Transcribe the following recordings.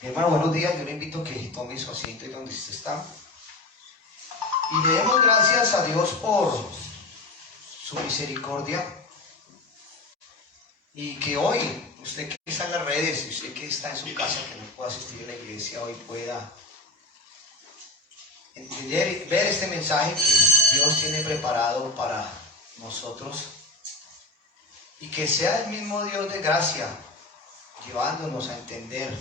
Mi hermano, buenos días. Yo le invito a que tome su asiento y donde usted está. Y le demos gracias a Dios por su misericordia. Y que hoy, usted que está en las redes, usted que está en su casa, que no pueda asistir a la iglesia, hoy pueda entender, ver este mensaje que Dios tiene preparado para nosotros. Y que sea el mismo Dios de gracia, llevándonos a entender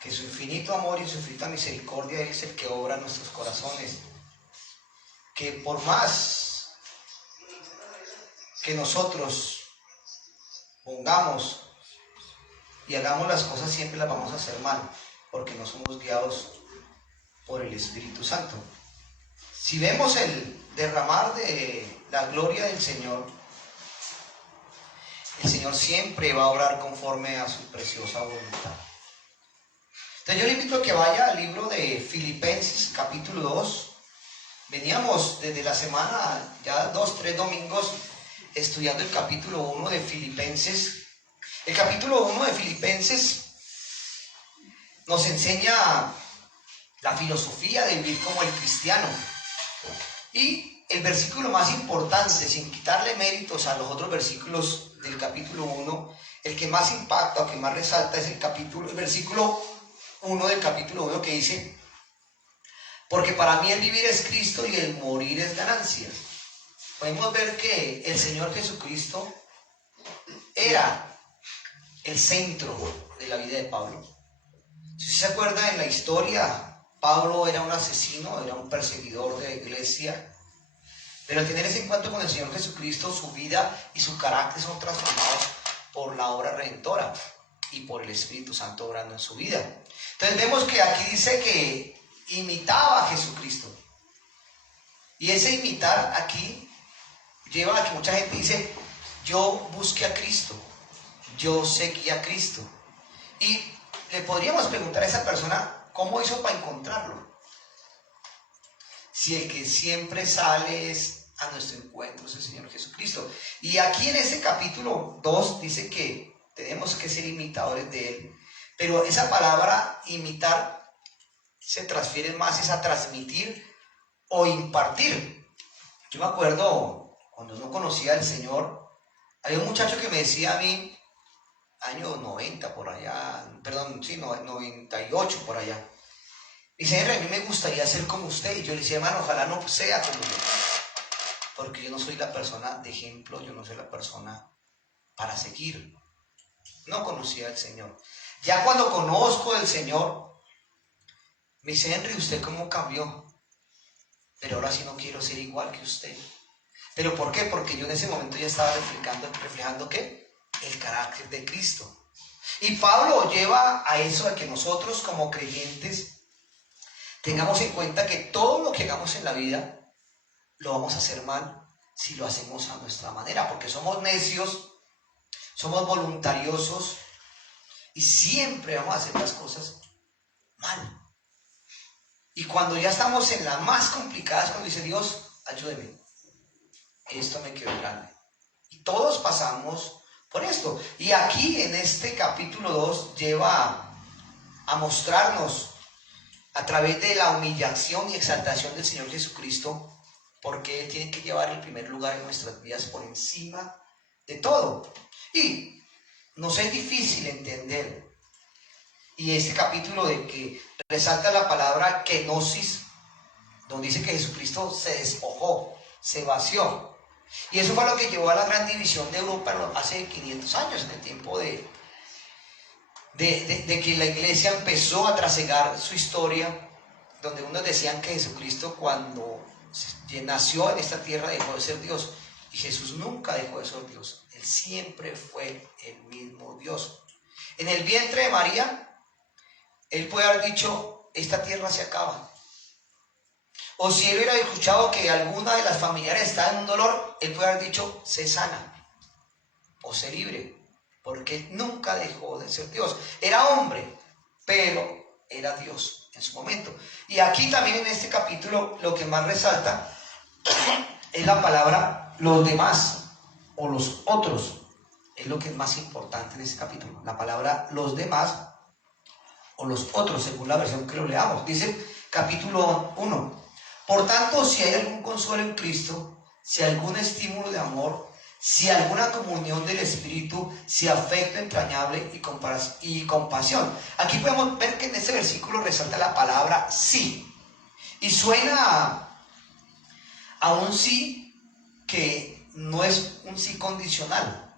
que su infinito amor y su infinita misericordia es el que obra en nuestros corazones. Que por más que nosotros pongamos y hagamos las cosas, siempre las vamos a hacer mal, porque no somos guiados por el Espíritu Santo. Si vemos el derramar de la gloria del Señor, el Señor siempre va a obrar conforme a su preciosa voluntad. Entonces yo le invito a que vaya al libro de Filipenses capítulo 2. Veníamos desde la semana, ya 2-3 domingos, estudiando el capítulo 1 de Filipenses. El capítulo 1 de Filipenses nos enseña la filosofía de vivir como el cristiano. Y el versículo más importante, sin quitarle méritos a los otros versículos del capítulo 1, el que más impacta o que más resalta es el versículo 1 del capítulo 1, que dice: porque para mí el vivir es Cristo y el morir es ganancia. Podemos ver que el Señor Jesucristo era el centro de la vida de Pablo. Si se acuerda, en la historia, Pablo era un asesino, era un perseguidor de la iglesia. Pero al tener ese encuentro con el Señor Jesucristo, su vida y su carácter son transformados por la obra redentora y por el Espíritu Santo obrando en su vida. Entonces vemos que aquí dice que imitaba a Jesucristo. Y ese imitar aquí lleva a que mucha gente dice: yo busqué a Cristo, yo seguí a Cristo. Y le podríamos preguntar a esa persona: ¿cómo hizo para encontrarlo? Si el que siempre sale es a nuestro encuentro es el Señor Jesucristo. Y aquí en este capítulo 2 dice que tenemos que ser imitadores de Él. Pero esa palabra imitar se transfiere más es a transmitir o impartir. Yo me acuerdo cuando no conocía al Señor, había un muchacho que me decía a mí, año 90 por allá, perdón, sí, 98 por allá. Dice: Henry, a mí me gustaría ser como usted. Y yo le decía: hermano, ojalá no sea como yo, porque yo no soy la persona de ejemplo, yo no soy la persona para seguir. No conocía al Señor. Ya cuando conozco al Señor, me dice: Henry, ¿usted cómo cambió? Pero ahora sí no quiero ser igual que usted. ¿Pero por qué? Porque yo en ese momento ya estaba reflejando ¿qué? El carácter de Cristo. Y Pablo lleva a eso, a que nosotros como creyentes tengamos en cuenta que todo lo que hagamos en la vida lo vamos a hacer mal si lo hacemos a nuestra manera, porque somos necios, somos voluntariosos y siempre vamos a hacer las cosas mal. Y cuando ya estamos en las más complicadas, cuando dice: Dios, ayúdeme, esto me quedó grande. Y todos pasamos por esto. Y aquí en este capítulo 2 lleva a mostrarnos a través de la humillación y exaltación del Señor Jesucristo, porque Él tiene que llevar el primer lugar en nuestras vidas por encima de todo. Y nos es difícil entender. Y este capítulo de que resalta la palabra kenosis, donde dice que Jesucristo se despojó, se vació. Y eso fue lo que llevó a la gran división de Europa hace 500 años, en el tiempo de que la iglesia empezó a trasegar su historia, donde unos decían que Jesucristo, cuando nació en esta tierra, dejó de ser Dios. Y Jesús nunca dejó de ser Dios. Él siempre fue el mismo Dios. En el vientre de María, Él puede haber dicho: esta tierra se acaba. O si Él hubiera escuchado que alguna de las familiares está en un dolor, Él puede haber dicho: sé sana o sé libre. Porque nunca dejó de ser Dios. Era hombre, pero era Dios en su momento. Y aquí también en este capítulo lo que más resalta es la palabra los demás o los otros. Es lo que es más importante en este capítulo. La palabra los demás o los otros, según la versión que lo leamos. Dice capítulo 1. Por tanto, si hay algún consuelo en Cristo, si algún estímulo de amor, si alguna comunión del Espíritu, si afecto entrañable y compasión. Aquí podemos ver que en este versículo resalta la palabra sí. Y suena a un sí que no es un sí condicional.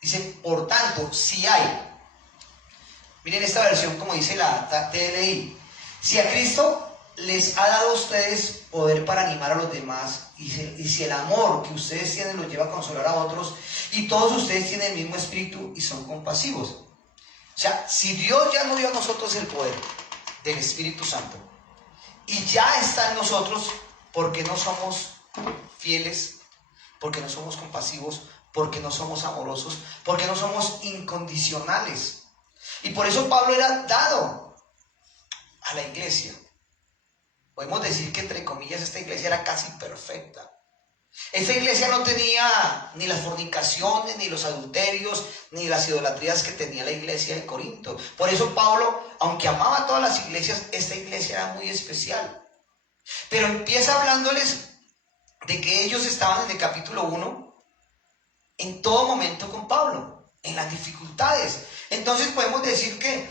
Dice, por tanto, si hay. Miren esta versión como dice la TLI. Si a Cristo les ha dado a ustedes poder para animar a los demás, y si el amor que ustedes tienen los lleva a consolar a otros, y todos ustedes tienen el mismo espíritu y son compasivos. O sea, si Dios ya nos dio a nosotros el poder del Espíritu Santo, y ya está en nosotros, ¿por qué no somos fieles? ¿Por qué no somos compasivos? ¿Por qué no somos amorosos? ¿Por qué no somos incondicionales? Y por eso Pablo era dado a la iglesia. Podemos decir que entre comillas esta iglesia era casi perfecta. Esta iglesia no tenía ni las fornicaciones, ni los adulterios, ni las idolatrías que tenía la iglesia de Corinto. Por eso Pablo, aunque amaba a todas las iglesias, esta iglesia era muy especial. Pero empieza hablándoles de que ellos estaban en el capítulo 1 en todo momento con Pablo, en las dificultades. Entonces podemos decir que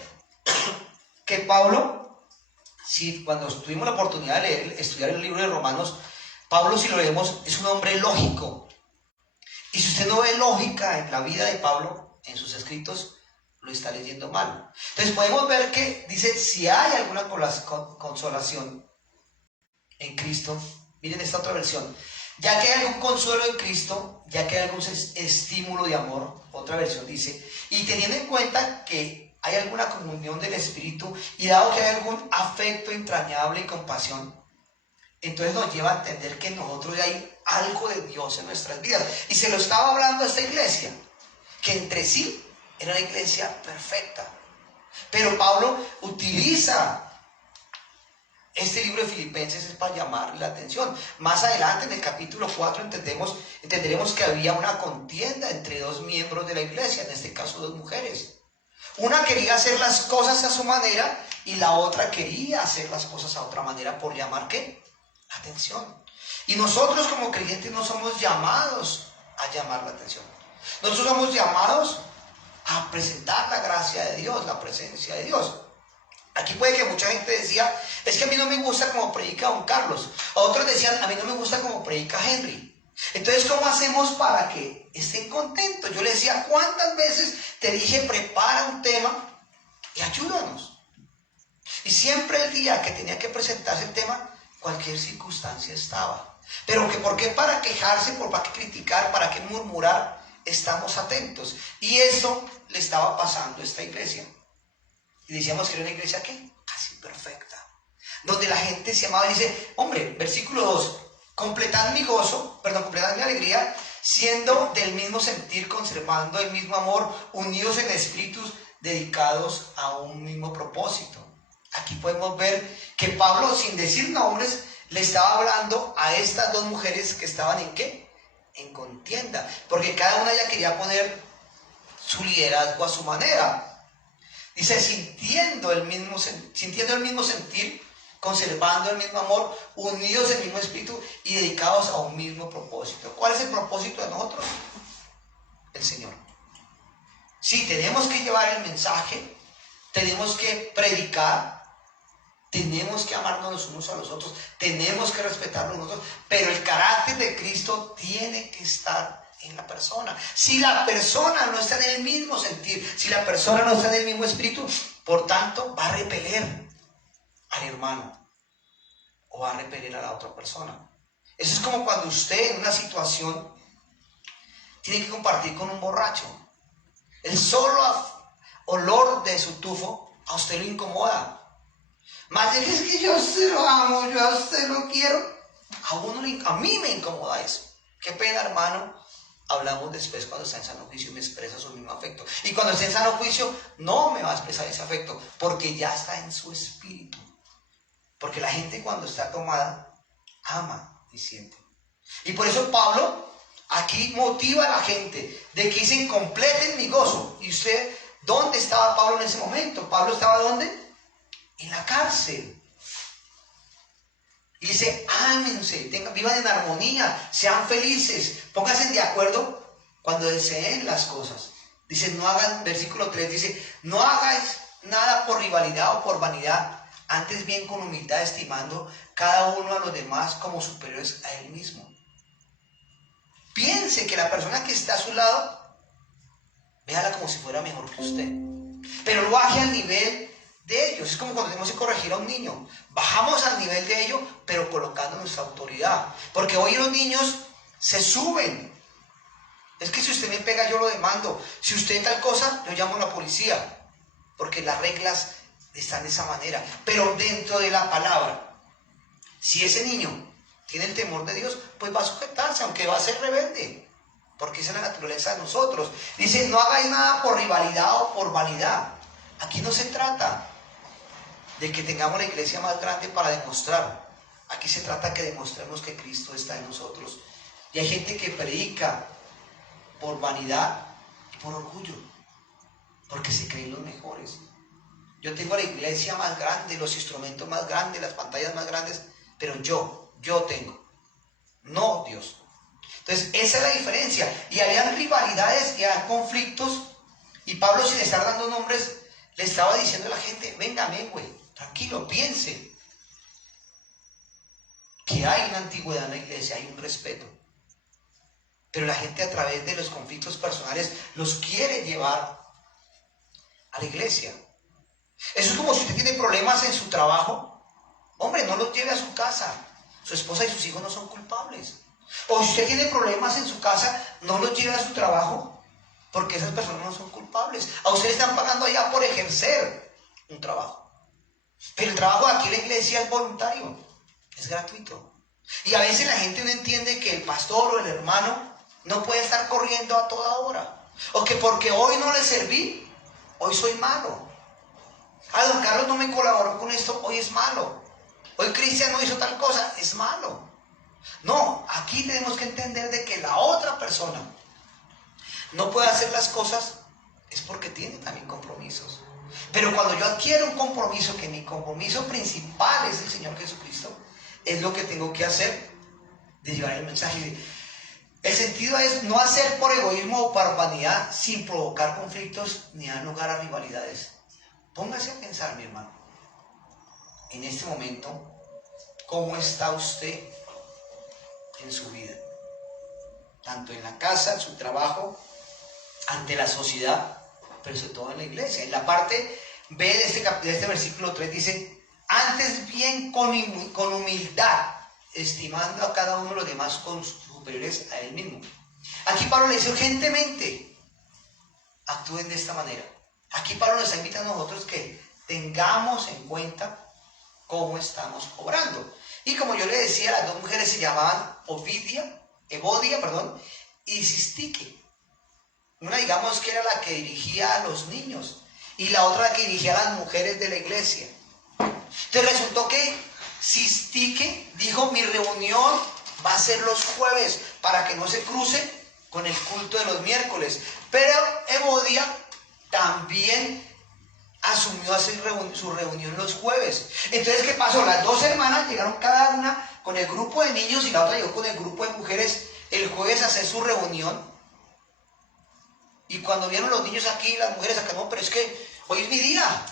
Pablo, si cuando tuvimos la oportunidad de estudiar el libro de Romanos, Pablo, si lo leemos, es un hombre lógico. Y si usted no ve lógica en la vida de Pablo, en sus escritos, lo está leyendo mal. Entonces podemos ver que dice, si hay alguna consolación en Cristo, miren esta otra versión, ya que hay algún consuelo en Cristo, ya que hay algún estímulo de amor, otra versión dice, y teniendo en cuenta que hay alguna comunión del Espíritu, y dado que hay algún afecto entrañable y compasión, entonces nos lleva a entender que en nosotros hay algo de Dios en nuestras vidas. Y se lo estaba hablando a esta iglesia, que entre sí era una iglesia perfecta. Pero Pablo utiliza este libro de Filipenses para llamar la atención. Más adelante, en el capítulo 4, entenderemos que había una contienda entre dos miembros de la iglesia, en este caso dos mujeres. Una quería hacer las cosas a su manera y la otra quería hacer las cosas a otra manera por llamar ¿qué? Atención. Y nosotros como creyentes no somos llamados a llamar la atención. Nosotros somos llamados a presentar la gracia de Dios, la presencia de Dios. Aquí puede que mucha gente decía, es que a mí no me gusta como predica don Carlos. Otros decían, a mí no me gusta como predica Henry. Entonces, ¿cómo hacemos para que estén contentos? Yo le decía, ¿cuántas veces te dije, prepara un tema y ayúdanos? Y siempre el día que tenía que presentarse el tema, cualquier circunstancia estaba. Pero que ¿por qué para quejarse, para qué criticar, para qué murmurar? Estamos atentos. Y eso le estaba pasando a esta iglesia. Y decíamos que era una iglesia ¿qué? Casi perfecta. Donde la gente se amaba y dice, hombre, versículo 2, completad mi alegría, siendo del mismo sentir, conservando el mismo amor, unidos en espíritus, dedicados a un mismo propósito. Aquí podemos ver que Pablo, sin decir nombres, le estaba hablando a estas dos mujeres que estaban ¿en qué? En contienda, porque cada una ya quería poner su liderazgo a su manera. Dice, sintiendo el mismo sentir, conservando el mismo amor, unidos en el mismo espíritu y dedicados a un mismo propósito. ¿Cuál es el propósito de nosotros? El Señor. Sí, tenemos que llevar el mensaje, tenemos que predicar, tenemos que amarnos los unos a los otros, tenemos que respetarnos los otros, pero el carácter de Cristo tiene que estar en la persona. Si la persona no está en el mismo sentir, si la persona no está en el mismo espíritu, por tanto va a repeler al hermano o va a repeler a la otra persona. Eso es como cuando usted en una situación tiene que compartir con un borracho. El solo olor de su tufo a usted lo incomoda. Más de que es que yo se lo amo, yo a usted lo quiero. A mí me incomoda eso. Qué pena, hermano. Hablamos después cuando está en sano juicio y me expresa su mismo afecto. Y cuando esté en sano juicio, no me va a expresar ese afecto, porque ya está en su espíritu. Porque la gente cuando está tomada, ama y siente. Y por eso Pablo aquí motiva a la gente de que dicen, completen mi gozo. ¿Y usted dónde estaba Pablo en ese momento? ¿Pablo estaba dónde? en la cárcel. Y dice, ámense, vivan en armonía, sean felices, pónganse de acuerdo cuando deseen las cosas. Dice, no hagan, versículo 3 dice, no hagáis nada por rivalidad o por vanidad, antes bien con humildad estimando cada uno a los demás como superiores a él mismo. Piense que la persona que está a su lado, véala como si fuera mejor que usted, pero lo baje al nivel de ellos. Es como cuando tenemos que corregir a un niño, bajamos al nivel de ellos, pero colocando nuestra autoridad, porque hoy los niños se suben. Es que si usted me pega yo lo demando, si usted tal cosa yo llamo a la policía, porque las reglas están de esa manera. Pero dentro de la palabra, si ese niño tiene el temor de Dios, pues va a sujetarse, aunque va a ser rebelde, porque esa es la naturaleza de nosotros. Dice, no hagáis nada por rivalidad o por vanidad. Aquí no se trata de que tengamos la iglesia más grande para demostrar. Aquí se trata que demostremos que Cristo está en nosotros. Y hay gente que predica por vanidad y por orgullo, porque se creen los mejores. Yo tengo la iglesia más grande, los instrumentos más grandes, las pantallas más grandes, pero yo tengo, no Dios. Entonces esa es la diferencia. Y habían rivalidades y habían conflictos, y Pablo, sin estar dando nombres, le estaba diciendo a la gente, venga, güey, tranquilo, piense que hay una antigüedad en la iglesia, hay un respeto, pero la gente a través de los conflictos personales los quiere llevar a la iglesia. Eso es como si usted tiene problemas en su trabajo, hombre, no los lleve a su casa, su esposa y sus hijos no son culpables. O si usted tiene problemas en su casa, no los lleve a su trabajo, porque esas personas no son culpables. A usted le están pagando allá por ejercer un trabajo, pero el trabajo aquí en la iglesia es voluntario, es gratuito. Y a veces la gente no entiende que el pastor o el hermano no puede estar corriendo a toda hora, o que porque hoy no le serví, hoy soy malo. Don Carlos no me colaboró con esto, hoy es malo. Hoy Cristian no hizo tal cosa, es malo. No, aquí tenemos que entender de que la otra persona no puede hacer las cosas, es porque tiene también compromisos. Pero cuando yo adquiero un compromiso, que mi compromiso principal es el Señor Jesucristo, es lo que tengo que hacer, de llevar el mensaje. El sentido es no hacer por egoísmo o por vanidad, sin provocar conflictos ni dar lugar a rivalidades. Póngase a pensar, mi hermano, en este momento, ¿cómo está usted en su vida? Tanto en la casa, en su trabajo, ante la sociedad, pero sobre todo en la iglesia. En la parte B de este versículo 3 dice, antes bien con humildad, estimando a cada uno de los demás con superiores a él mismo. Aquí Pablo le dice urgentemente, actúen de esta manera. Aquí Pablo nos está invitando a nosotros que tengamos en cuenta cómo estamos obrando. Y como yo le decía, las dos mujeres se llamaban Evodia, y Sistike. Una, digamos, que era la que dirigía a los niños, y la otra la que dirigía a las mujeres de la iglesia. Entonces resultó que Sistike dijo, mi reunión va a ser los jueves, para que no se cruce con el culto de los miércoles. Pero Evodia también asumió hacer su reunión los jueves. Entonces, ¿qué pasó? Las dos hermanas llegaron cada una con el grupo de niños y la otra llegó con el grupo de mujeres el jueves a hacer su reunión. Y cuando vieron los niños aquí, las mujeres acá, no, pero es que hoy es mi día.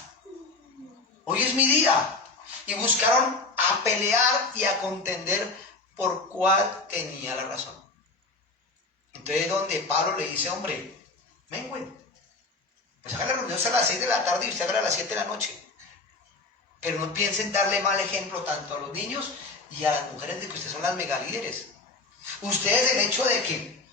Hoy es mi día. Y buscaron a pelear y a contender por cuál tenía la razón. Entonces, donde Pablo le dice, hombre, ven, güey, pues hagan la reunión a las 6 de la tarde y usted haga a las 7 de la noche. Pero no piensen darle mal ejemplo tanto a los niños y a las mujeres de que ustedes son las megalíderes. Ustedes, el hecho de que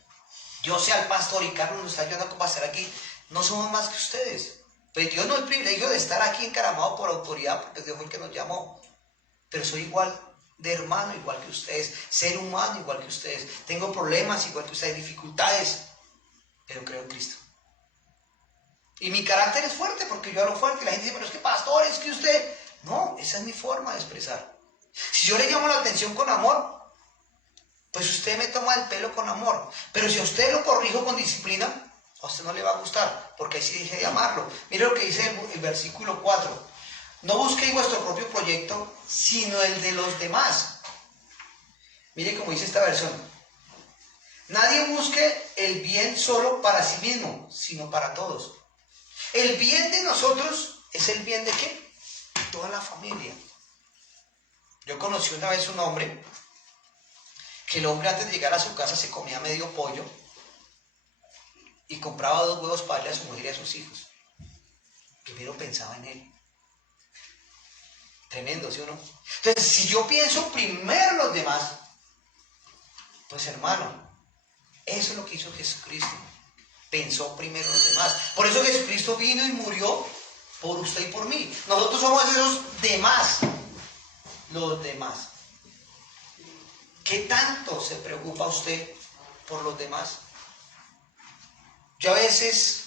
yo sea el pastor y Carlos nos está ayudando a pasar aquí, no somos más que ustedes. Pues Dios nos da el privilegio de estar aquí encaramado por autoridad, porque Dios fue el que nos llamó. Pero soy igual de hermano, igual que ustedes, ser humano igual que ustedes. Tengo problemas igual que ustedes, dificultades, pero creo en Cristo. Y mi carácter es fuerte porque yo hablo fuerte. Y la gente dice, pero es que pastor, es que usted... No, esa es mi forma de expresar. Si yo le llamo la atención con amor, pues usted me toma el pelo con amor. Pero si a usted lo corrijo con disciplina, a usted no le va a gustar, porque ahí sí dije de amarlo. Mire lo que dice el versículo 4. No busquéis vuestro propio proyecto, sino el de los demás. Mire cómo dice esta versión. Nadie busque el bien solo para sí mismo, sino para todos. El bien de nosotros es el bien de ¿qué? Toda la familia. Yo conocí una vez un hombre, que el hombre antes de llegar a su casa se comía medio pollo y compraba 2 huevos para darle a su mujer y a sus hijos. Primero pensaba en él. Tremendo, ¿sí o no? Entonces, si yo pienso primero en los demás, pues hermano, eso es lo que hizo Jesucristo. Pensó primero en los demás. Por eso Jesucristo vino y murió por usted y por mí. Nosotros somos esos demás. Los demás. ¿Qué tanto se preocupa usted por los demás? Yo a veces,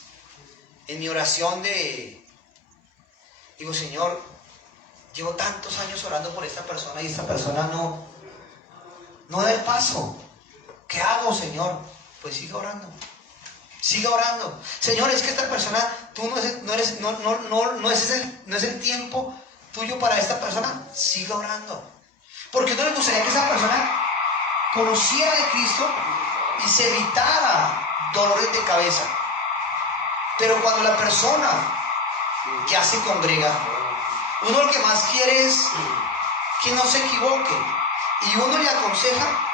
en mi oración digo, Señor, llevo tantos años orando por esta persona y esta persona no da el paso. ¿Qué hago, Señor? Pues siga orando. Siga orando. Señor, es que esta persona, tú no es el tiempo tuyo para esta persona. Siga orando. Porque no le gustaría que esa persona conociera de Cristo y se evitara dolores de cabeza. Pero cuando la persona ya se congrega, uno lo que más quiere es que no se equivoque. Y uno le aconseja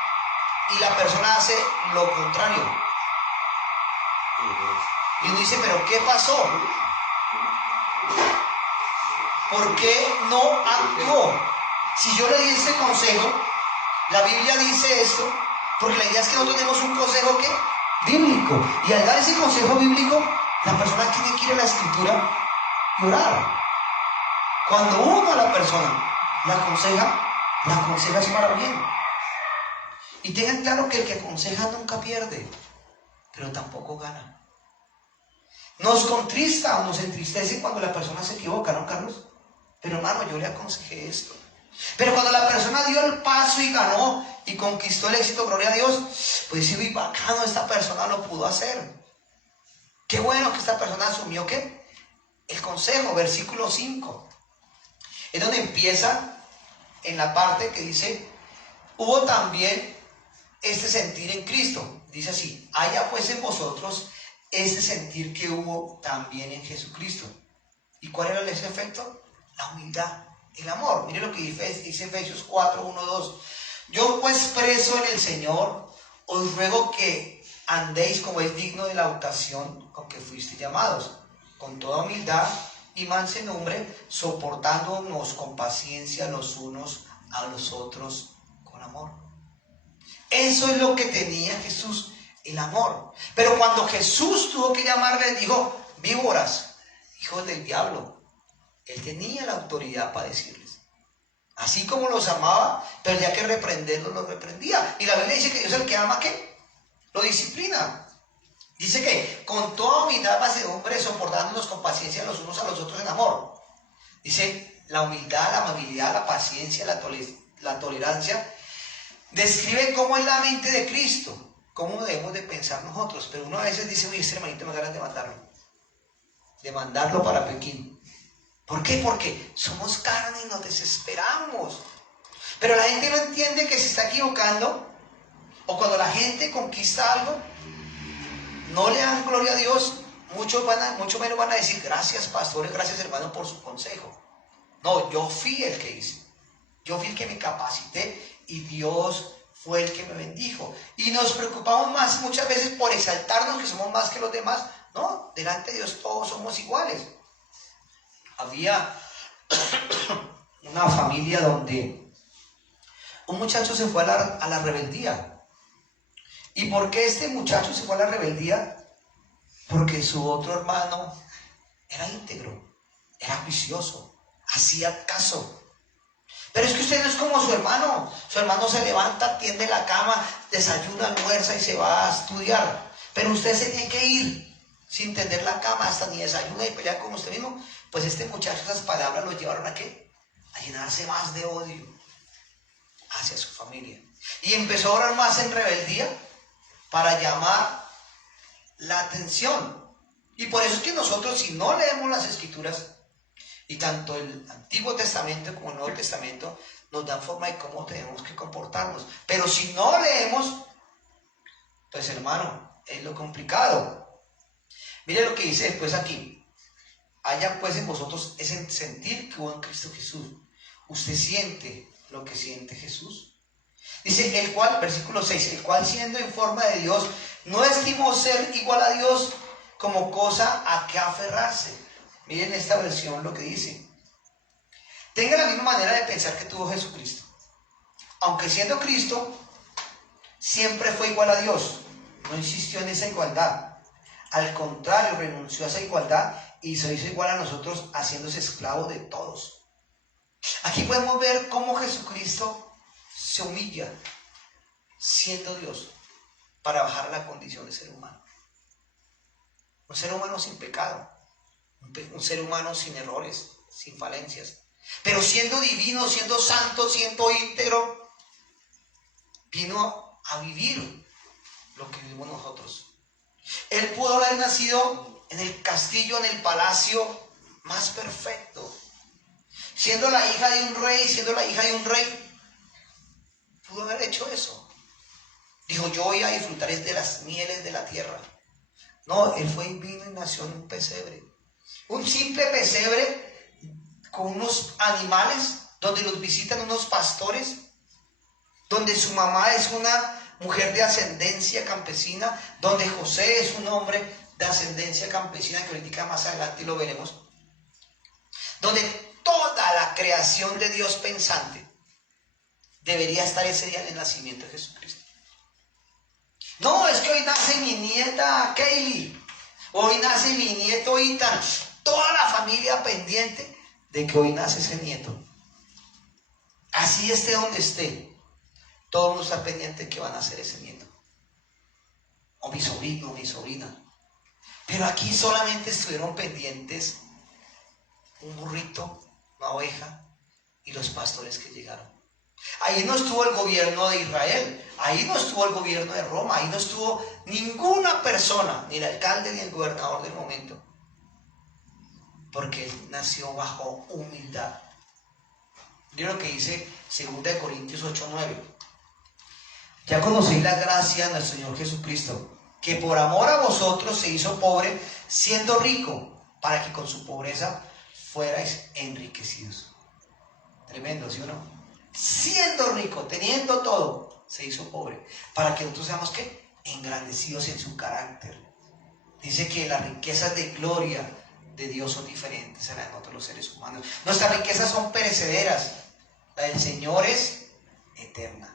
y la persona hace lo contrario. Y uno dice, ¿pero qué pasó? ¿Por qué no actuó? Si yo le di ese consejo, la Biblia dice esto, porque la idea es que nosotros tenemos un consejo ¿qué? Bíblico. Y al dar ese consejo bíblico, la persona tiene que ir a la Escritura y orar. Cuando uno a la persona la aconseja es para bien. Y tengan claro que el que aconseja nunca pierde, pero tampoco gana. Nos contrista o nos entristece cuando la persona se equivoca, ¿no, Carlos? Pero hermano, yo le aconsejé esto. Pero cuando la persona dio el paso y ganó y conquistó el éxito, gloria a Dios, pues sí, bacano, esta persona lo pudo hacer. Qué bueno que esta persona asumió ¿qué? El consejo, versículo 5. Es donde empieza en la parte que dice, hubo también este sentir en Cristo. Dice así, haya pues en vosotros este sentir que hubo también en Jesucristo. ¿Y cuál era ese efecto? La humildad, el amor. Mire lo que dice Efesios 4, 1, 2. Yo pues preso en el Señor, os ruego que andéis como es digno de la vocación con que fuiste llamados, con toda humildad y mansedumbre, soportándonos con paciencia los unos a los otros con amor. Eso es lo que tenía Jesús, el amor. Pero cuando Jesús tuvo que llamarles, dijo, víboras, hijos del diablo. Él tenía la autoridad para decirles. Así como los amaba, pero ya que reprenderlos, los reprendía. Y la Biblia dice que Dios es el que ama, ¿qué? Lo disciplina. Dice que con toda humildad, mansedumbre, soportándonos con paciencia los unos a los otros en amor. Dice, la humildad, la amabilidad, la paciencia, la tolerancia, describe cómo es la mente de Cristo, cómo debemos de pensar nosotros. Pero uno a veces dice, uy, este hermanito me ganas de mandarlo para Pekín. ¿Por qué? Porque somos carne y nos desesperamos. Pero la gente no entiende que se está equivocando, o cuando la gente conquista algo, no le dan gloria a Dios, mucho menos van a decir, gracias pastores, gracias hermano por su consejo. No, yo fui el que hice. Yo fui el que me capacité y Dios fue el que me bendijo. Y nos preocupamos más muchas veces por exaltarnos que somos más que los demás. No, delante de Dios todos somos iguales. Había una familia donde un muchacho se fue a la rebeldía. ¿Y por qué este muchacho se fue a la rebeldía? Porque su otro hermano era íntegro, era juicioso, hacía caso. Pero es que usted no es como su hermano. Su hermano se levanta, tiende la cama, desayuna, almuerza y se va a estudiar. Pero usted se tiene que ir sin tender la cama, hasta ni desayuna y pelea con usted mismo. Pues este muchacho, esas palabras lo llevaron a ¿qué? A llenarse más de odio hacia su familia. Y empezó a orar más en rebeldía para llamar la atención. Y por eso es que nosotros, si no leemos las Escrituras, Y tanto el Antiguo Testamento como el Nuevo Testamento nos dan forma de cómo tenemos que comportarnos. Pero si no leemos, pues hermano, es lo complicado. Mire lo que dice después aquí. Haya pues en vosotros ese sentir que hubo en Cristo Jesús. ¿Usted siente lo que siente Jesús? Dice, el cual, versículo 6, el cual siendo en forma de Dios, no estimó ser igual a Dios como cosa a que aferrarse. Miren esta versión lo que dice. Tenga la misma manera de pensar que tuvo Jesucristo. Aunque siendo Cristo, siempre fue igual a Dios. No insistió en esa igualdad. Al contrario, renunció a esa igualdad y se hizo igual a nosotros, haciéndose esclavo de todos. Aquí podemos ver cómo Jesucristo se humilla siendo Dios para bajar a la condición de ser humano. Un ser humano sin pecado, un ser humano sin errores, sin falencias. Pero siendo divino, siendo santo, siendo íntegro, vino a vivir lo que vivimos nosotros. Él pudo haber nacido en el castillo, en el palacio más perfecto. Siendo la hija de un rey, siendo la hija de un rey, pudo haber hecho eso. Dijo, yo voy a disfrutar de las mieles de la tierra. No, él fue y vino y nació en un pesebre. Un simple pesebre con unos animales, donde los visitan unos pastores, donde su mamá es una mujer de ascendencia campesina, donde José es un hombre de ascendencia campesina, que ahorita más adelante lo veremos, donde toda la creación de Dios pensante debería estar ese día en el nacimiento de Jesucristo. No, es que hoy nace mi nieta Kaylee, hoy nace mi nieto Ethan, toda la familia pendiente de que hoy nace ese nieto. Así esté donde esté, todo el mundo está pendiente de que van a nacer ese nieto, o mi sobrino, o mi sobrina. Pero aquí solamente estuvieron pendientes un burrito, una oveja y los pastores que llegaron. Ahí no estuvo el gobierno de Israel, ahí no estuvo el gobierno de Roma, ahí no estuvo ninguna persona, ni el alcalde ni el gobernador del momento, porque él nació bajo humildad. Mira lo que dice 2 Corintios 8:9. Ya conocéis la gracia de nuestro Señor Jesucristo, que por amor a vosotros se hizo pobre, siendo rico, para que con su pobreza fuerais enriquecidos. Tremendo, ¿sí o no? Siendo rico, teniendo todo, se hizo pobre, para que nosotros seamos, ¿qué? Engrandecidos en su carácter. Dice que las riquezas de gloria de Dios son diferentes a las de nosotros los seres humanos. Nuestras riquezas son perecederas, la del Señor es eterna.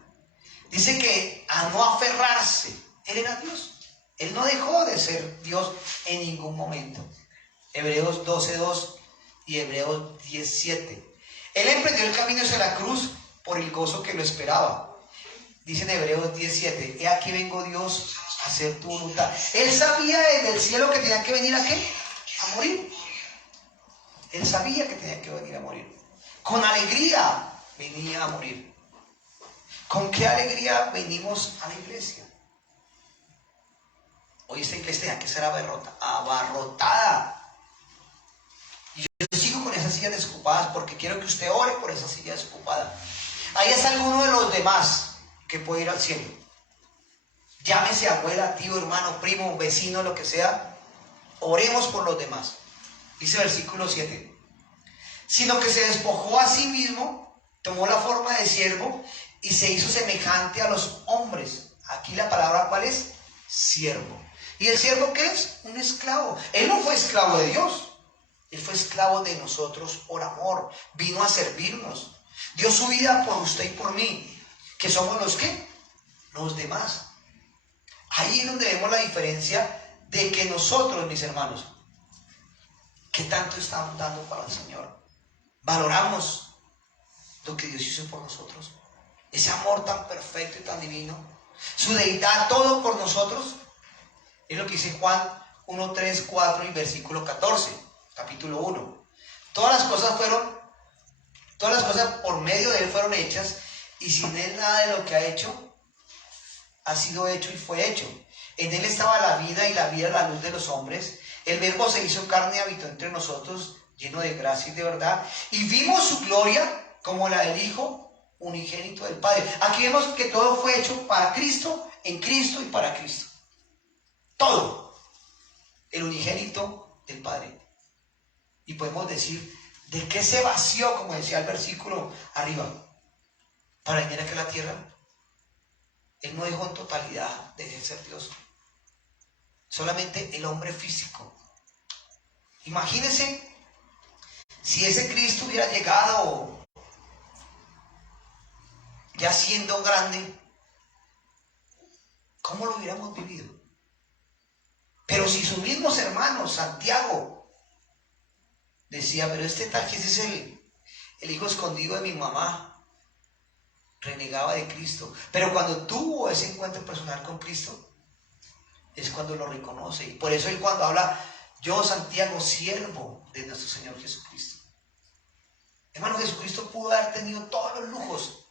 Dice que a no aferrarse, Él era Dios. Él no dejó de ser Dios en ningún momento. Hebreos 12:2 y Hebreos 10:7. Él emprendió el camino hacia la cruz por el gozo que lo esperaba. Dice en Hebreos 10:7, he aquí vengo Dios a hacer tu voluntad. Él sabía desde el cielo que tenía que venir ¿a qué? A morir. Él sabía que tenía que venir a morir. Con alegría venía a morir. ¿Con qué alegría venimos a la iglesia? Hoy esta iglesia tenía que ser abarrotada. Y yo sigo con esas sillas desocupadas porque quiero que usted ore por esa silla desocupada. Ahí está alguno de los demás que puede ir al cielo. Llámese abuela, tío, hermano, primo, vecino, lo que sea. Oremos por los demás. Dice versículo 7. Sino que se despojó a sí mismo, tomó la forma de siervo y se hizo semejante a los hombres. Aquí la palabra, ¿cuál es? Siervo. ¿Y el siervo qué es? Un esclavo. Él no fue esclavo de Dios. Él fue esclavo de nosotros por amor. Vino a servirnos. Dio su vida por usted y por mí. ¿Que somos los qué? Los demás. Ahí es donde vemos la diferencia de que nosotros, mis hermanos, ¿qué tanto estamos dando para el Señor? ¿Valoramos lo que Dios hizo por nosotros? Ese amor tan perfecto y tan divino. Su deidad, todo por nosotros. Es lo que dice Juan 1, 3, 4 y versículo 14, capítulo 1. Todas las cosas por medio de Él fueron hechas, y sin Él nada de lo que ha hecho ha sido hecho y fue hecho. En Él estaba la vida, y la vida la luz de los hombres. El Verbo se hizo carne y habitó entre nosotros, lleno de gracia y de verdad, y vimos su gloria como la del Hijo unigénito del Padre. Aquí vemos que todo fue hecho para Cristo, en Cristo y para Cristo. Todo. El unigénito del Padre. Y podemos decir, ¿de qué se vació, como decía el versículo arriba, para venir aquí a la tierra? Él no dejó en totalidad de ser Dios. Solamente el hombre físico. Imagínense si ese Cristo hubiera llegado ya siendo grande, ¿cómo lo hubiéramos vivido? Pero si sus mismos hermanos, Santiago, decía, pero este tal que ese es el hijo escondido de mi mamá, renegaba de Cristo. Pero cuando tuvo ese encuentro personal con Cristo, es cuando lo reconoce. Y por eso él cuando habla, yo, Santiago, siervo de nuestro Señor Jesucristo. Hermano, Jesucristo pudo haber tenido todos los lujos,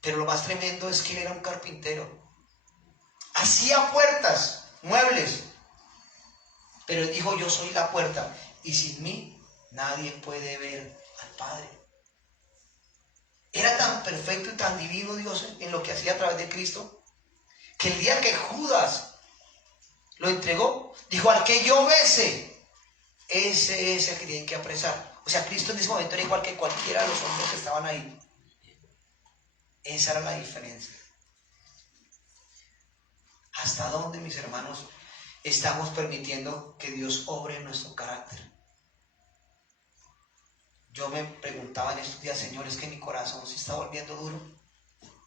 pero lo más tremendo es que él era un carpintero. Hacía puertas, muebles, pero él dijo, yo soy la puerta, y sin mí nadie puede ver al Padre. Era tan perfecto y tan divino Dios en lo que hacía a través de Cristo, que el día que Judas lo entregó, dijo, al que yo bese, ese es el que tienen que apresar. O sea, Cristo en ese momento era igual que cualquiera de los hombres que estaban ahí. Esa era la diferencia. ¿Hasta dónde, mis hermanos, estamos permitiendo que Dios obre en nuestro carácter? Yo me preguntaba en estos días, Señor, es que mi corazón se está volviendo duro,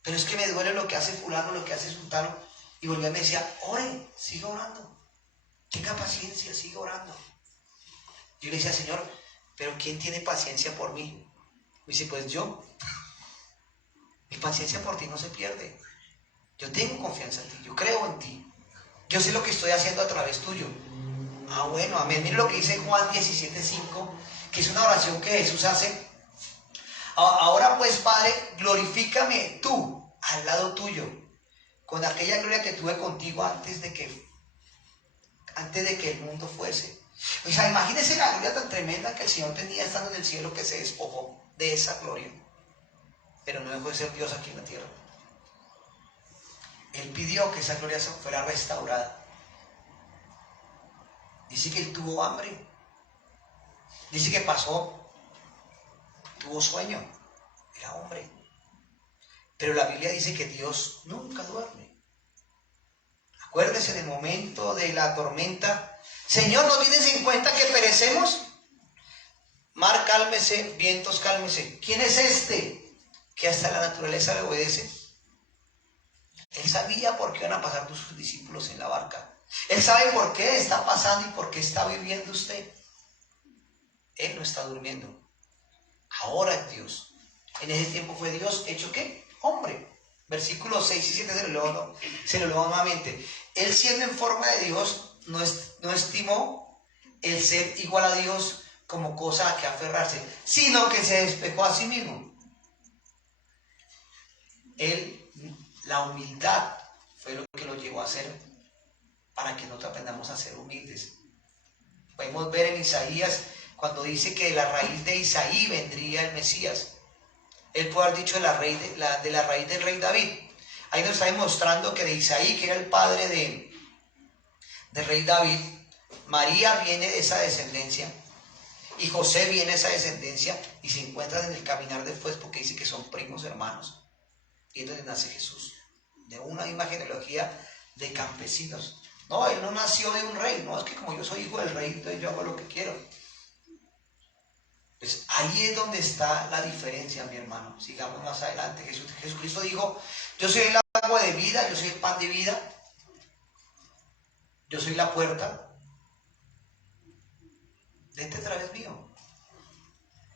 pero es que me duele lo que hace fulano, lo que hace sultano. Y volvía y me decía, ore, siga orando, tenga paciencia, siga orando. Yo le decía, Señor, pero ¿quién tiene paciencia por mí? Me dice, pues yo. Mi paciencia por ti no se pierde. Yo tengo confianza en ti, yo creo en ti. Yo sé lo que estoy haciendo a través tuyo. Ah, bueno, amén. Mire lo que dice Juan 17:5, que es una oración que Jesús hace. Ahora pues, Padre, glorifícame tú al lado tuyo, con aquella gloria que tuve contigo antes de que el mundo fuese. O sea, imagínense la gloria tan tremenda que el Señor tenía estando en el cielo, que se despojó de esa gloria, pero no dejó de ser Dios aquí en la tierra. Él pidió que esa gloria fuera restaurada. Dice que él tuvo hambre, dice que tuvo sueño, era hombre. Pero la Biblia dice que Dios nunca duerme. Acuérdese del momento de la tormenta. Señor, ¿no tienes en cuenta que perecemos? Mar, cálmese, vientos, cálmese. ¿Quién es este que hasta la naturaleza le obedece? Él sabía por qué iban a pasar sus discípulos en la barca. Él sabe por qué está pasando y por qué está viviendo usted. Él no está durmiendo. Ahora es Dios. En ese tiempo fue Dios hecho ¿qué? Hombre. Versículos 6 y 7 se lo leo nuevamente. Él, siendo en forma de Dios, no estimó el ser igual a Dios como cosa a que aferrarse, sino que se despojó a sí mismo. La humildad fue lo que lo llevó a hacer, para que nosotros aprendamos a ser humildes. Podemos ver en Isaías cuando dice que de la raíz de Isaí vendría el Mesías. Él puede haber dicho de la raíz del rey David. Ahí nos está demostrando que de Isaí, que era el padre del rey David, María viene de esa descendencia y José viene de esa descendencia, y se encuentran en el caminar después porque dice que son primos hermanos, y es donde nace Jesús, de una misma genealogía de campesinos. No, él no nació de un rey, no, es que como yo soy hijo del rey, entonces yo hago lo que quiero. Pues ahí es donde está la diferencia, mi hermano. Sigamos más adelante. Jesucristo dijo, yo soy el agua de vida, yo soy el pan de vida, yo soy la puerta. Vete a través mío.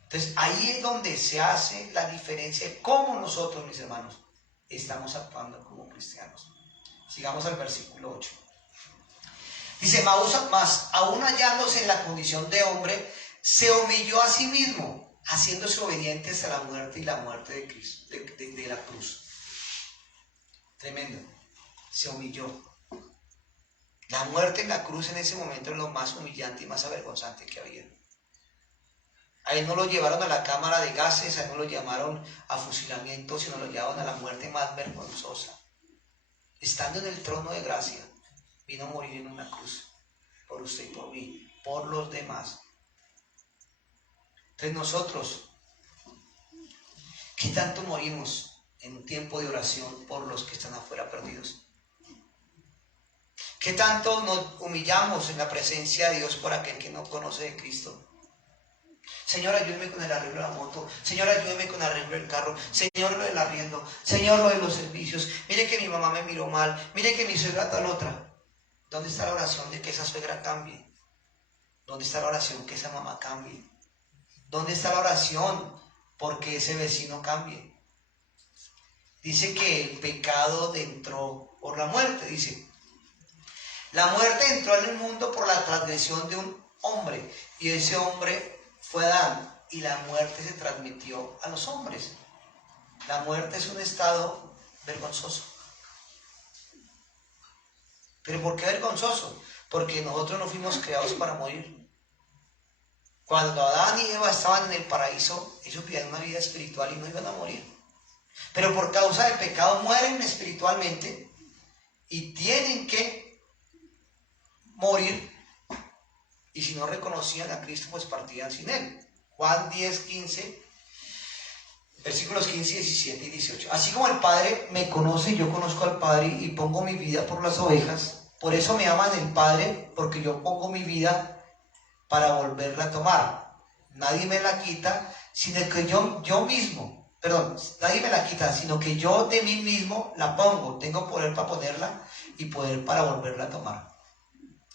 Entonces ahí es donde se hace la diferencia de cómo nosotros, mis hermanos, estamos actuando como cristianos. Sigamos al versículo 8. Dice, mas aún hallándose en la condición de hombre, se humilló a sí mismo, haciéndose obediente hasta la muerte y la muerte de Cristo, de la cruz. Tremendo. Se humilló. La muerte en la cruz en ese momento es lo más humillante y más avergonzante que había. A él no lo llevaron a la cámara de gases, a él no lo llamaron a fusilamiento, sino lo llevaron a la muerte más vergonzosa. Estando en el trono de gracia, vino a morir en una cruz, por usted y por mí, por los demás. Entonces nosotros, ¿qué tanto morimos en un tiempo de oración por los que están afuera perdidos? ¿Qué tanto nos humillamos en la presencia de Dios por aquel que no conoce de Cristo? Señor, ayúdeme con el arreglo de la moto. Señor, ayúdeme con el arreglo del carro. Señor, lo del arriendo. Señor, lo de los servicios. Mire que mi mamá me miró mal. Mire que mi suegra tal otra. ¿Dónde está la oración de que esa suegra cambie? ¿Dónde está la oración que esa mamá cambie? ¿Dónde está la oración porque ese vecino cambie? Dice que el pecado entró por la muerte. Dice, la muerte entró en el mundo por la transgresión de un hombre. Y ese hombre fue Adán, y la muerte se transmitió a los hombres. La muerte es un estado vergonzoso. ¿Pero por qué vergonzoso? Porque nosotros no fuimos creados para morir. Cuando Adán y Eva estaban en el paraíso, ellos vivían una vida espiritual y no iban a morir. Pero por causa del pecado mueren espiritualmente y tienen que morir. Y si no reconocían a Cristo, pues partían sin Él. Juan 10, 15, versículos 15, 17 y 18. Así como el Padre me conoce, yo conozco al Padre y pongo mi vida por las ovejas. Por eso me aman el Padre, porque yo pongo mi vida para volverla a tomar. Nadie me la quita, sino que nadie me la quita, sino que yo de mí mismo la pongo. Tengo poder para ponerla y poder para volverla a tomar.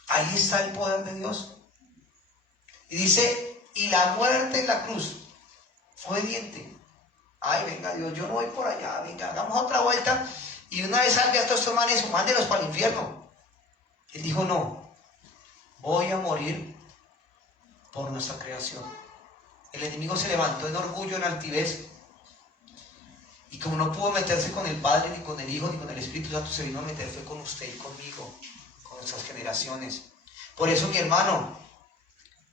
Ahí está el poder de Dios. Y dice, y la muerte en la cruz fue obediente. Ay, venga Dios, yo no voy por allá, venga, hagamos otra vuelta. Y una vez salga a estos hermanos, mándelos para el infierno. Él dijo, no, voy a morir por nuestra creación. El enemigo se levantó en orgullo, en altivez. Y como no pudo meterse con el Padre, ni con el Hijo, ni con el Espíritu Santo, se vino a meter fue con usted y conmigo, con nuestras generaciones. Por eso, mi hermano,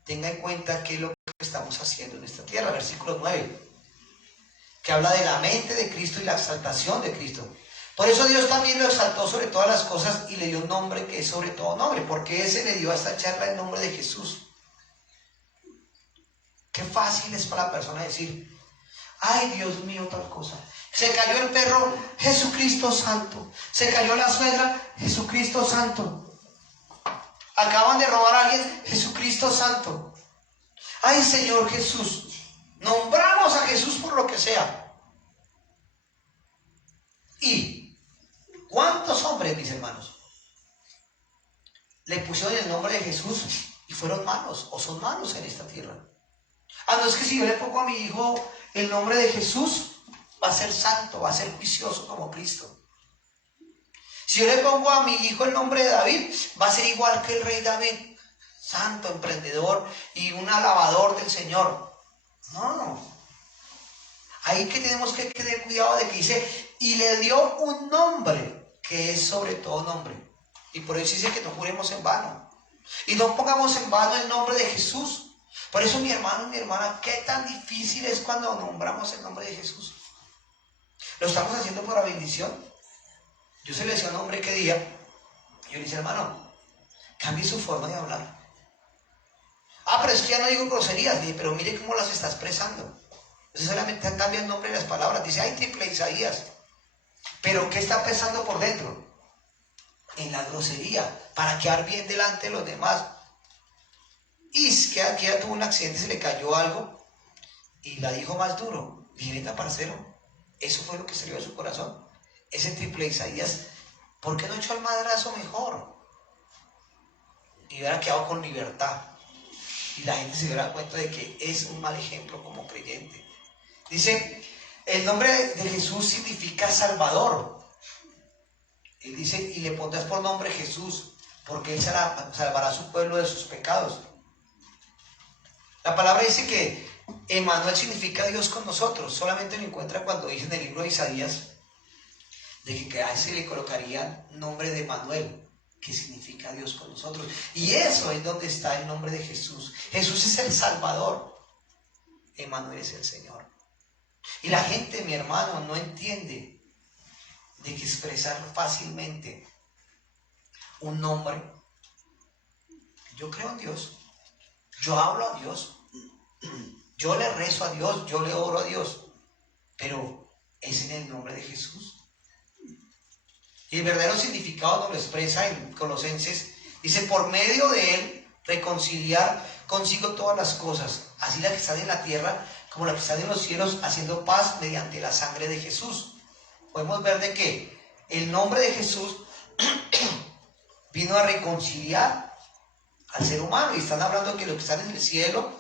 tenga en cuenta qué es lo que estamos haciendo en esta tierra. Versículo 9, que habla de la mente de Cristo y la exaltación de Cristo. Por eso Dios también lo exaltó sobre todas las cosas y le dio un nombre que es sobre todo nombre, porque ese le dio a esta charla el nombre de Jesús. Qué fácil es para la persona decir, ay Dios mío, tal cosa. Se cayó el perro, Jesucristo santo. Se cayó la suegra, Jesucristo santo. Acaban de robar a alguien, Jesucristo santo. Ay Señor Jesús, nombramos a Jesús por lo que sea. Y ¿cuántos hombres, mis hermanos, le pusieron el nombre de Jesús y fueron malos o son malos en esta tierra? Ah, no, es que si yo le pongo a mi hijo el nombre de Jesús, va a ser santo, va a ser juicioso como Cristo. Si yo le pongo a mi hijo el nombre de David, va a ser igual que el rey David, santo, emprendedor y un alabador del Señor. No. Ahí que tenemos que tener cuidado de que dice, y le dio un nombre que es sobre todo nombre. Y por eso dice que no juremos en vano. Y no pongamos en vano el nombre de Jesús. Por eso, mi hermano y mi hermana, qué tan difícil es cuando nombramos el nombre de Jesús. Lo estamos haciendo por la bendición. Yo se le decía a un hombre que día, y yo le decía, hermano, cambie su forma de hablar. Ah, pero es que ya no digo groserías. Dije, pero mire cómo las está expresando. Entonces solamente cambia el nombre de las palabras. Dice, ay, triple Isaías. Pero ¿qué está pensando por dentro? En la grosería, para quedar bien delante de los demás. Y es que aquí ya tuvo un accidente, se le cayó algo y la dijo más duro. Dije, venga, parcero, eso fue lo que salió de su corazón. Ese triple Isaías, ¿por qué no echó el madrazo mejor? Y hubiera quedado con libertad. Y la gente se diera cuenta de que es un mal ejemplo como creyente. Dice, el nombre de Jesús significa Salvador. Él dice, y le pondrás por nombre Jesús, porque Él salvará a su pueblo de sus pecados. La palabra dice que Emmanuel significa Dios con nosotros. Solamente lo encuentra cuando dice en el libro de Isaías de que a ese le colocaría nombre de Emmanuel, que significa Dios con nosotros. Y eso es donde está el nombre de Jesús. Jesús es el Salvador. Emmanuel es el Señor. Y la gente, mi hermano, no entiende de que expresar fácilmente un nombre. Yo creo en Dios, yo hablo a Dios, yo le rezo a Dios, yo le oro a Dios, pero es en el nombre de Jesús. Y el verdadero significado nos lo expresa en Colosenses. Dice, por medio de él, reconciliar consigo todas las cosas, así las que están en la tierra como las que están en los cielos, haciendo paz mediante la sangre de Jesús. Podemos ver de que el nombre de Jesús vino a reconciliar al ser humano. Y están hablando que los que están en el cielo,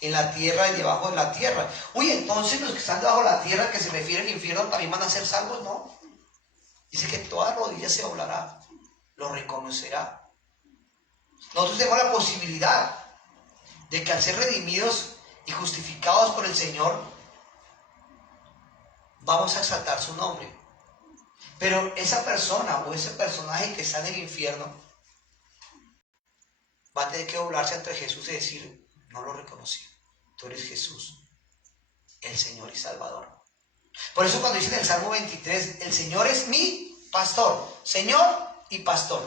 en la tierra y debajo de la tierra. Uy, entonces los que están debajo de la tierra, que se refiere al infierno, también van a ser salvos, ¿no? Dice que toda rodilla se doblará, lo reconocerá. Nosotros tenemos la posibilidad de que al ser redimidos y justificados por el Señor, vamos a exaltar su nombre. Pero esa persona o ese personaje que está en el infierno va a tener que doblarse ante Jesús y decir, no lo reconocí, tú eres Jesús, el Señor y Salvador. Por eso cuando dice en el Salmo 23, el Señor es mi pastor, Señor y pastor.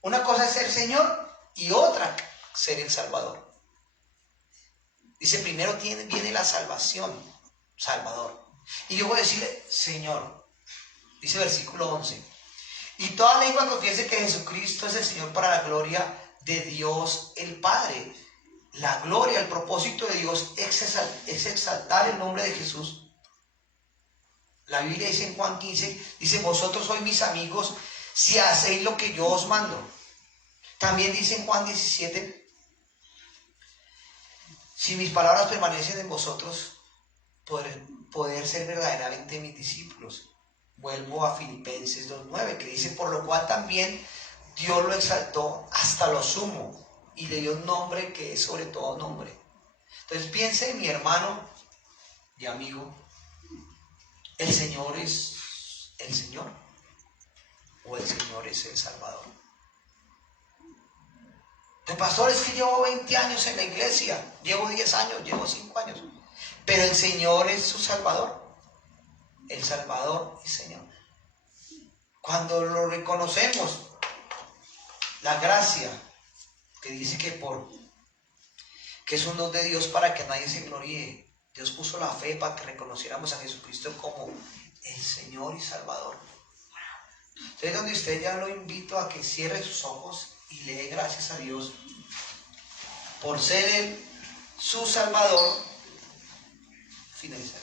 Una cosa es ser Señor y otra ser el Salvador. Dice, primero viene la salvación, Salvador. Y yo voy a decirle, Señor. Dice el versículo 11. Y toda lengua confiese que Jesucristo es el Señor para la gloria de Dios el Padre. La gloria, el propósito de Dios es exaltar el nombre de Jesús. La Biblia dice en Juan 15, dice, vosotros sois mis amigos si hacéis lo que yo os mando. También dice en Juan 17, si mis palabras permanecen en vosotros, poder ser verdaderamente mis discípulos. Vuelvo a Filipenses 2:9, que dice, por lo cual también Dios lo exaltó hasta lo sumo y le dio un nombre que es sobre todo nombre. Entonces piense, mi hermano y amigo, ¿el Señor es el Señor o el Señor es el Salvador? El pastor, es que llevo 20 años en la iglesia, llevo 10 años, llevo 5 años, pero el Señor es su Salvador, el Salvador y Señor. Cuando lo reconocemos, la gracia que dice que es un don de Dios para que nadie se gloríe. Dios puso la fe para que reconociéramos a Jesucristo como el Señor y Salvador. Entonces, donde usted, ya lo invito a que cierre sus ojos y le dé gracias a Dios por ser Él su Salvador. Finalizar.